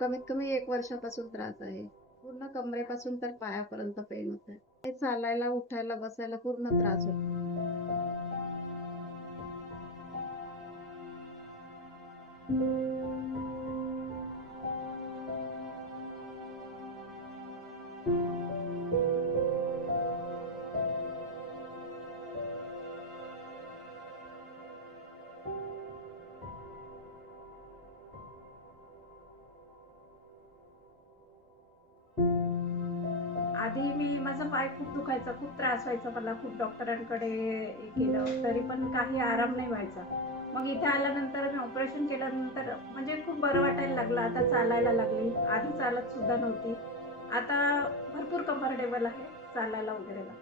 कमीत कमी 1 वर्षापासून त्रास आहे. पूर्ण कमरेपासून तर पायापर्यंत पेन होतंय. ते चालायला, उठायला, बसायला पूर्ण त्रास होतो. आधी माझा पाय खूप दुखायचा, खूप त्रास व्हायचा मला. खूप डॉक्टरांकडे हे केलं, तरी पण काही आराम नाही व्हायचा. मग इथे आल्यानंतर मी ऑपरेशन केल्यानंतर म्हणजे खूप बरं वाटायला लागलं. आता चालायला लागली. आधी चालत सुद्धा नव्हती. आता भरपूर कम्फर्टेबल आहे चालायला वगैरेला.